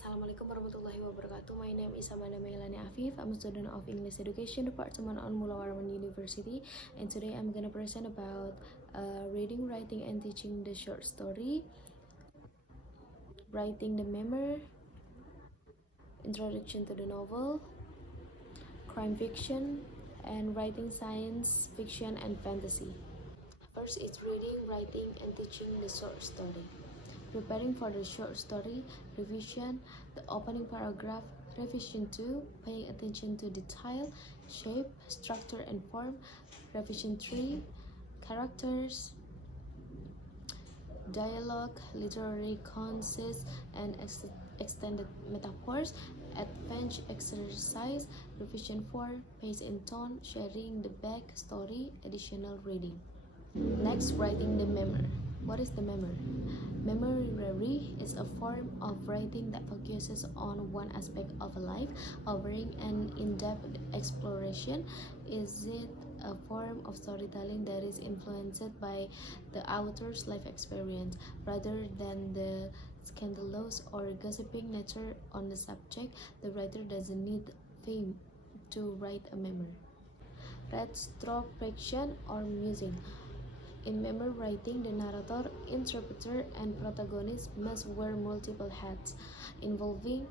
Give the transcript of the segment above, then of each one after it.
Assalamualaikum warahmatullahi wabarakatuh. My name is Meilania Afif. I'm a student of English Education Department on Mulawaraman University, and today I'm gonna present about reading, writing, and teaching the short story, writing the memoir, introduction to the novel, crime fiction, and writing science fiction and fantasy. First, it's reading, writing, and teaching the short story. Preparing for the short story, revision, the opening paragraph, revision 2, paying attention to detail, shape, structure, and form, revision 3, characters, dialogue, literary concepts, and extended metaphors, advanced exercise, revision 4, pace and tone, sharing the back story, additional reading. Next, writing the memoir. What is the memoir? Memory is a form of writing that focuses on one aspect of a life, offering an in-depth exploration. Is it a form of storytelling that is influenced by the author's life experience rather than the scandalous or gossiping nature on the subject? The writer doesn't need fame to write a memoir. Retrospection or musing. In memoir writing, the narrator, interpreter, and protagonist must wear multiple hats, involving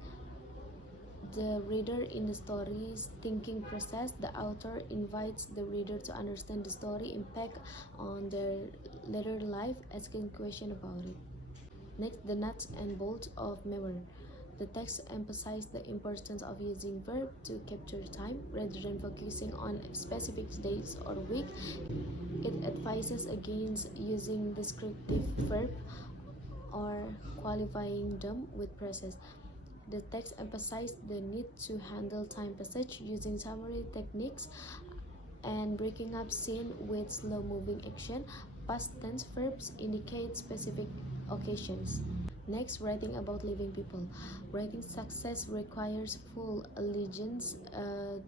the reader in the story's thinking process. The author invites the reader to understand the story impact on their later life, asking questions about it. Next, the nuts and bolts of memoir. The text emphasizes the importance of using verb to capture time rather than focusing on specific days or week. It advises against using descriptive verb or qualifying them with phrases. The text emphasizes the need to handle time passage using summary techniques and breaking up scene with slow-moving action. Past tense verbs indicate specific occasions. Next, writing about living people. Writing success requires full allegiance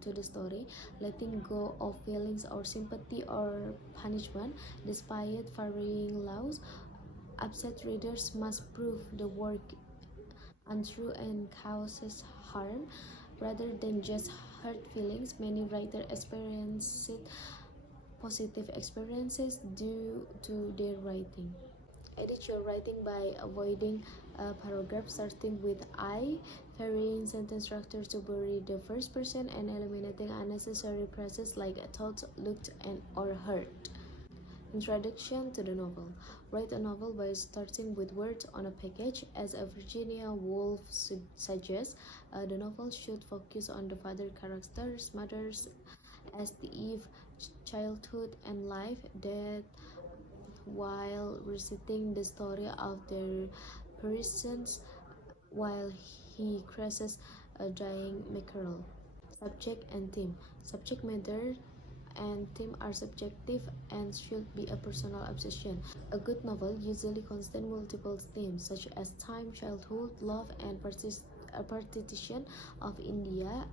to the story, letting go of feelings or sympathy or punishment. Despite varying laws, upset readers must prove the work untrue and causes harm, rather than just hurt feelings. Many writers experience positive experiences due to their writing. Edit your writing by avoiding a paragraph starting with I, varying sentence structure to bury the first person, and eliminating unnecessary phrases like thought, looked, and or heard. Introduction to the novel. Write a novel by starting with words on a page. As a Virginia Woolf suggests, the novel should focus on the father characters, mothers, as the Eve, childhood, and life, that while reciting the story of their persons while he crosses a dying mackerel. Subject and theme. Subject matter and theme are subjective and should be a personal obsession. A good novel usually contains multiple themes such as time, childhood, love, and partition of India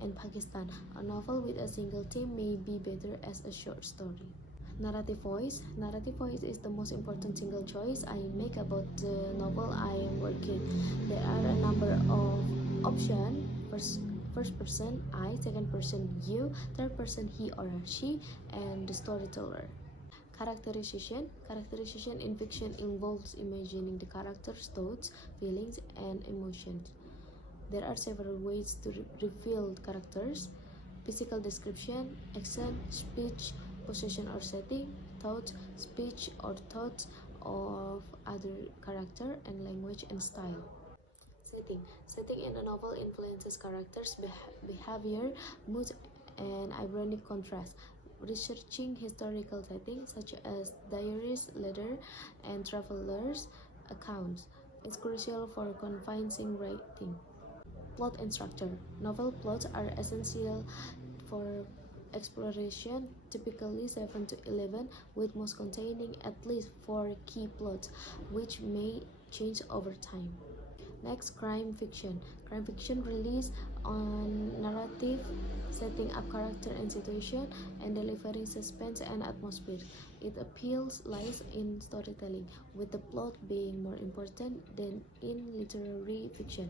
and Pakistan. A novel with a single theme may be better as a short story. Narrative voice. Narrative voice is the most important single choice I make about the novel I am working. There are a number of options. First person I, second person you, third person he or she, and the storyteller. Characterization. Characterization in fiction involves imagining the character's thoughts, feelings, and emotions. There are several ways to reveal characters: physical description, action, speech, position or setting, thought, speech or thoughts of other character, and language and style. Setting. Setting in a novel influences characters' behavior, mood, and ironic contrast. Researching historical settings such as diaries, letters, and travelers' accounts is crucial for convincing writing. Plot and structure. Novel plots are essential for exploration, typically 7 to 11, with most containing at least 4 key plots, which may change over time. Next, crime fiction. Crime fiction relies on narrative, setting up character and situation, and delivering suspense and atmosphere. It appeals lies in storytelling, with the plot being more important than in literary fiction.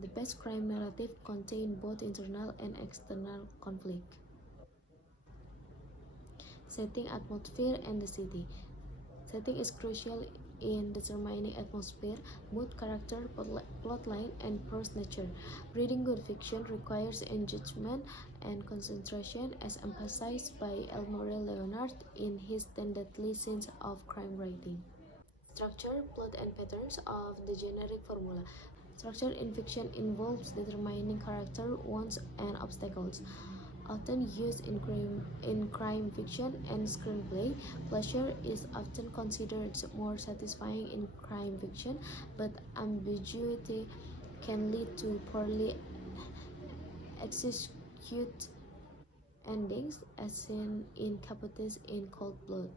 The best crime narrative contain both internal and external conflict. Setting, atmosphere, and the city. Setting is crucial in determining atmosphere, mood, character, plotline, and prose nature. Reading good fiction requires engagement and concentration, as emphasized by Elmore Leonard in his 10 Deadly Sins of Crime Writing. Structure, plot, and patterns of the generic formula. Structure in fiction involves determining character, wants, and obstacles. Often used in crime fiction and screenplay, pleasure is often considered more satisfying in crime fiction, but ambiguity can lead to poorly executed endings, as seen in Capote's In Cold Blood.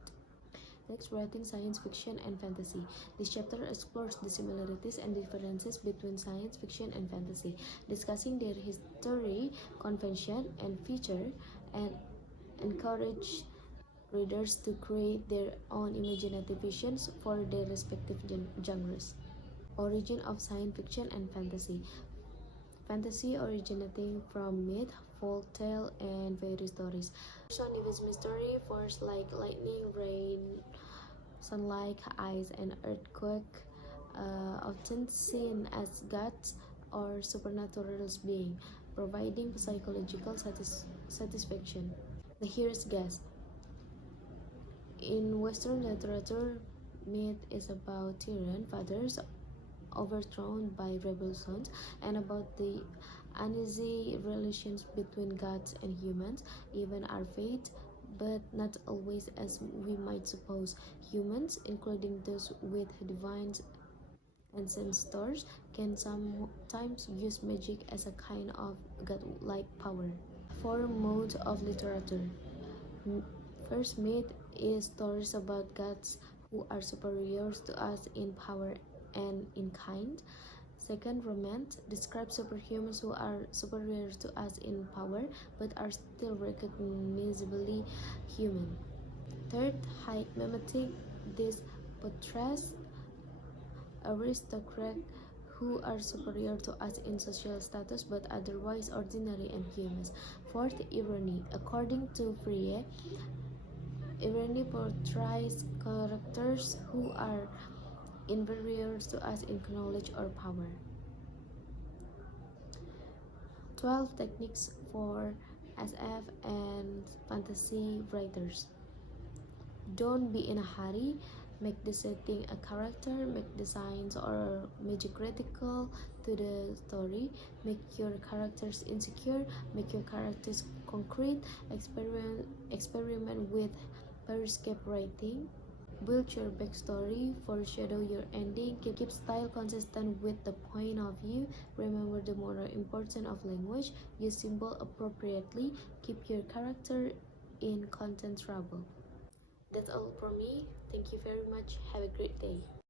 Next, writing science fiction and fantasy. This chapter explores the similarities and differences between science fiction and fantasy, discussing their history, convention, and feature, and encourage readers to create their own imaginative visions for their respective genres. Origin of science fiction and fantasy. Fantasy originating from myth, folktale, and fairy stories. Personifies mystery, force like lightning, rain, sunlight, ice, and earthquake, often seen as gods or supernatural beings, providing psychological satisfaction. The hero's guess. In Western literature, myth is about tyrant fathers overthrown by rebel sons, and about the uneasy relations between gods and humans. Even our fate, but not always as we might suppose. Humans, including those with divine ancestors, can sometimes use magic as a kind of godlike power. Four modes of literature. First, myth is stories about gods who are superior to us in power and in kind. Second, romance describes superhumans who are superior to us in power but are still recognizably human. Third, high mimetic. This portrays aristocrats who are superior to us in social status but otherwise ordinary and humans. Fourth, irony. According to Frye, irony portrays characters who are inferior to us in knowledge or power. 12 techniques for SF and fantasy writers. Don't be in a hurry. Make the setting a character, make the science or magic critical to the story, make your characters insecure, make your characters concrete, experiment with periscape writing. Build your backstory, foreshadow your ending, keep style consistent with the point of view, remember the moral importance of language, use symbol appropriately, keep your character in content trouble. That's all from me. Thank you very much. Have a great day.